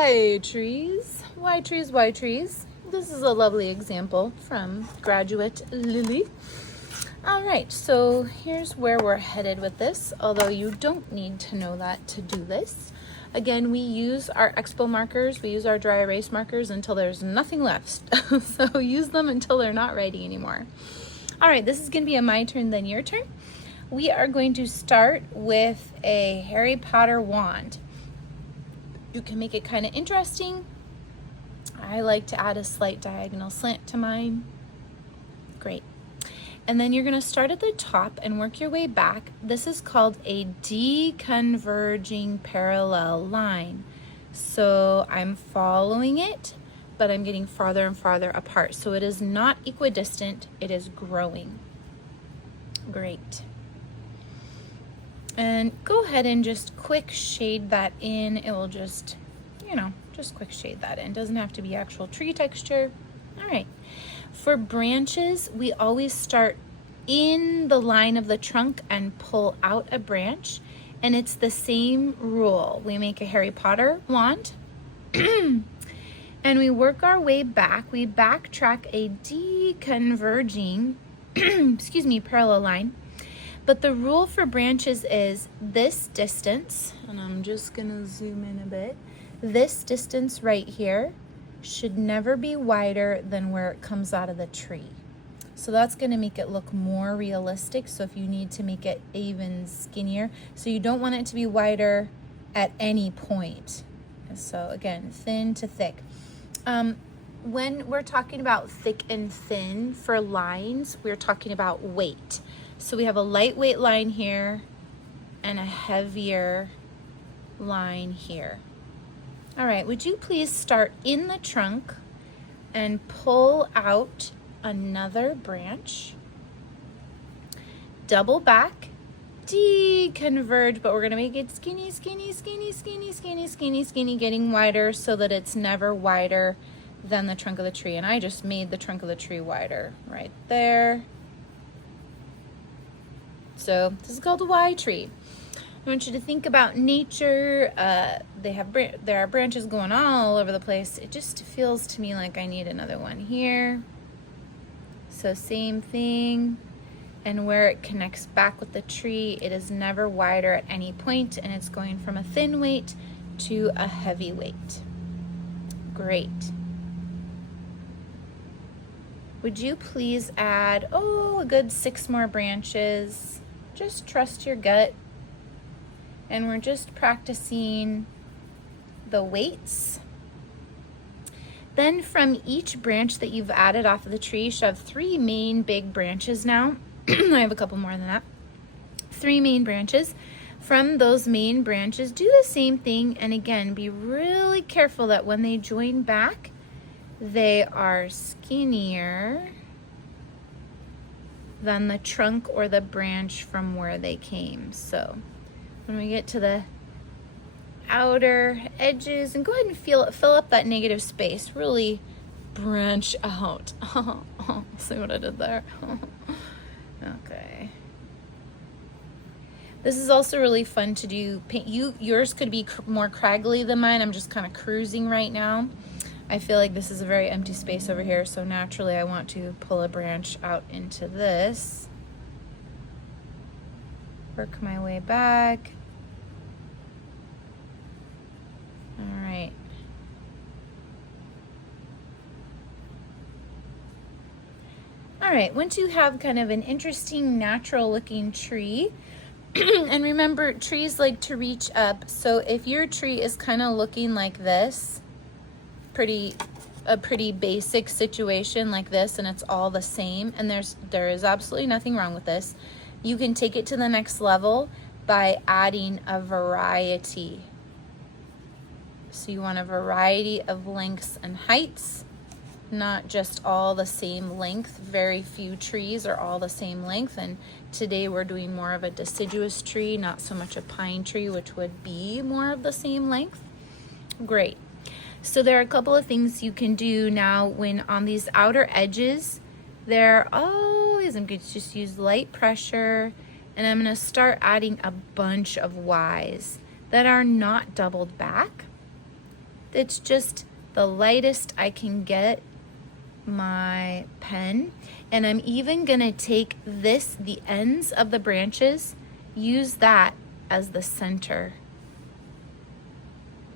Why trees? Why trees? Why trees? This is a lovely example from Graduate Lily. All right, so here's where we're headed with this, although you don't need to know that to do this. Again, we use our expo markers, we use our dry erase markers until there's nothing left. So use them until they're not writing anymore. All right, this is gonna be a my turn, then your turn. We are going to start with a Harry Potter wand. You can make it kind of interesting. I like to add a slight diagonal slant to mine. Great. And then you're gonna start at the top and work your way back. This is called a deconverging parallel line. So I'm following it, but I'm getting farther and farther apart. So it is not equidistant, it is growing. Great. And go ahead and just quick shade that in. It will just, just quick shade that in. Doesn't have to be actual tree texture. All right. For branches, we always start in the line of the trunk and pull out a branch. And it's the same rule. We make a Harry Potter wand and we work our way back. We backtrack a deconverging, parallel line. But the rule for branches is this distance, and I'm just gonna zoom in a bit. This distance right here should never be wider than where it comes out of the tree. So that's gonna make it look more realistic. So if you need to make it even skinnier, so you don't want it to be wider at any point. So again, thin to thick. When we're talking about thick and thin for lines, we're talking about weight. So we have a lightweight line here and a heavier line here. All right, would you please start in the trunk and pull out another branch, double back, deconverge, but we're gonna make it skinny, skinny, skinny, skinny, skinny, skinny, skinny, getting wider so that it's never wider than the trunk of the tree. And I just made the trunk of the tree wider right there. So this is called a Y tree. I want you to think about nature. There are branches going all over the place. It just feels to me like I need another one here. So same thing. And where it connects back with the tree, it is never wider at any point, and it's going from a thin weight to a heavy weight. Great. Would you please add, a good 6 more branches? Just trust your gut. And we're just practicing the weights. Then from each branch that you've added off of the tree, you should have 3 main big branches now. I have a couple more than that. 3 main branches. From those main branches, do the same thing. And again, be really careful that when they join back, they are skinnier than the trunk or the branch from where they came. So when we get to the outer edges, and go ahead and fill up that negative space, really branch out. See what I did there? Okay. This is also really fun to do. Yours could be more craggly than mine. I'm just kind of cruising right now. I feel like this is a very empty space over here, so naturally I want to pull a branch out into this. Work my way back. All right. All right, once you have kind of an interesting natural looking tree, and remember, trees like to reach up. So if your tree is kind of looking like this, a pretty basic situation like this, and it's all the same, and there is absolutely nothing wrong with this, you can take it to the next level by adding a variety. So you want a variety of lengths and heights, not just all the same length. Very few trees are all the same length, and today we're doing more of a deciduous tree, not so much a pine tree, which would be more of the same length. Great. So there are a couple of things you can do now when on these outer edges. I'm going to just use light pressure, and I'm going to start adding a bunch of Ys that are not doubled back. It's just the lightest I can get my pen. And I'm even gonna take this, the ends of the branches, use that as the center.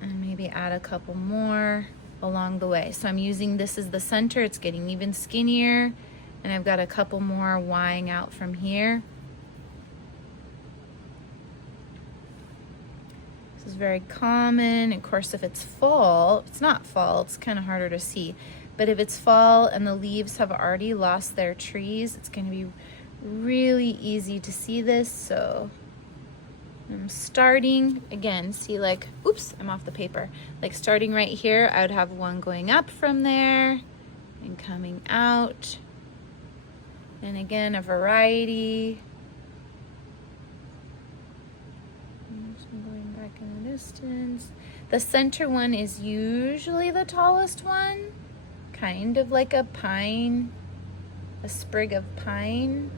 And maybe add a couple more along the way. So I'm using this as the center. It's getting even skinnier. And I've got a couple more wying out from here. This is very common. Of course, if it's fall, it's not fall, it's kind of harder to see. But if it's fall and the leaves have already lost their trees, it's going to be really easy to see this. So I'm starting, again, see like, oops, I'm off the paper. Like starting right here, I would have one going up from there and coming out. And again, a variety. Going back in the distance. The center one is usually the tallest one. Kind of like a pine, a sprig of pine.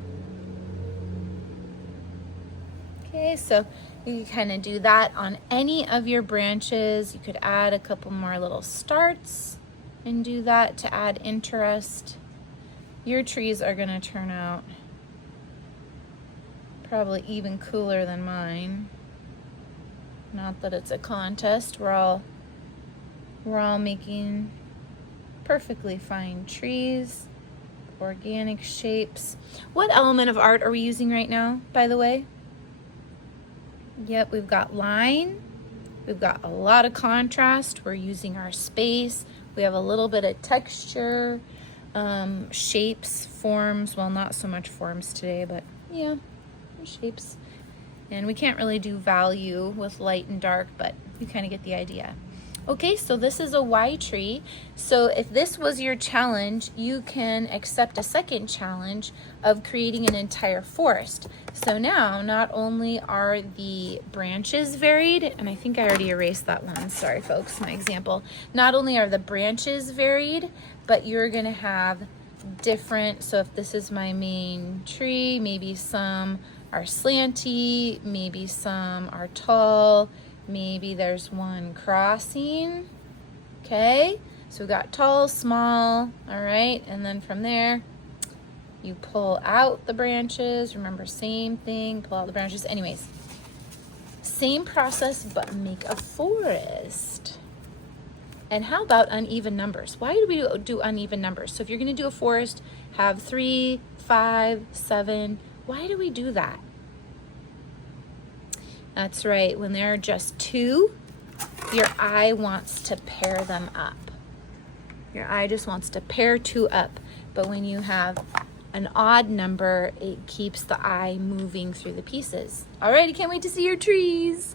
Okay, so you can kind of do that on any of your branches. You could add a couple more little starts and do that to add interest. Your trees are going to turn out probably even cooler than mine. Not that it's a contest. We're all making perfectly fine trees, organic shapes. What element of art are we using right now, by the way? Yep, we've got line. We've got a lot of contrast. We're using our space. We have a little bit of texture, shapes, forms. Well, not so much forms today, but yeah, shapes. And we can't really do value with light and dark, but you kind of get the idea. Okay, so this is a Y tree. So if this was your challenge, you can accept a second challenge of creating an entire forest. So now, not only are the branches varied, and I think I already erased that one, sorry folks, my example. Not only are the branches varied, but you're gonna have different, so if this is my main tree, maybe some are slanty, maybe some are tall, maybe there's one crossing. Okay, so we got tall, small, all right, and then from there you pull out the branches. Remember, same thing, pull out the branches. Anyways, same process, but make a forest. And how about uneven numbers? Why do we do uneven numbers? So if you're going to do a forest, have 3, 5, 7. Why do we do that? That's right. When there are just 2, your eye wants to pair them up. Your eye just wants to pair 2 up. But when you have an odd number, it keeps the eye moving through the pieces. Alrighty, can't wait to see your trees.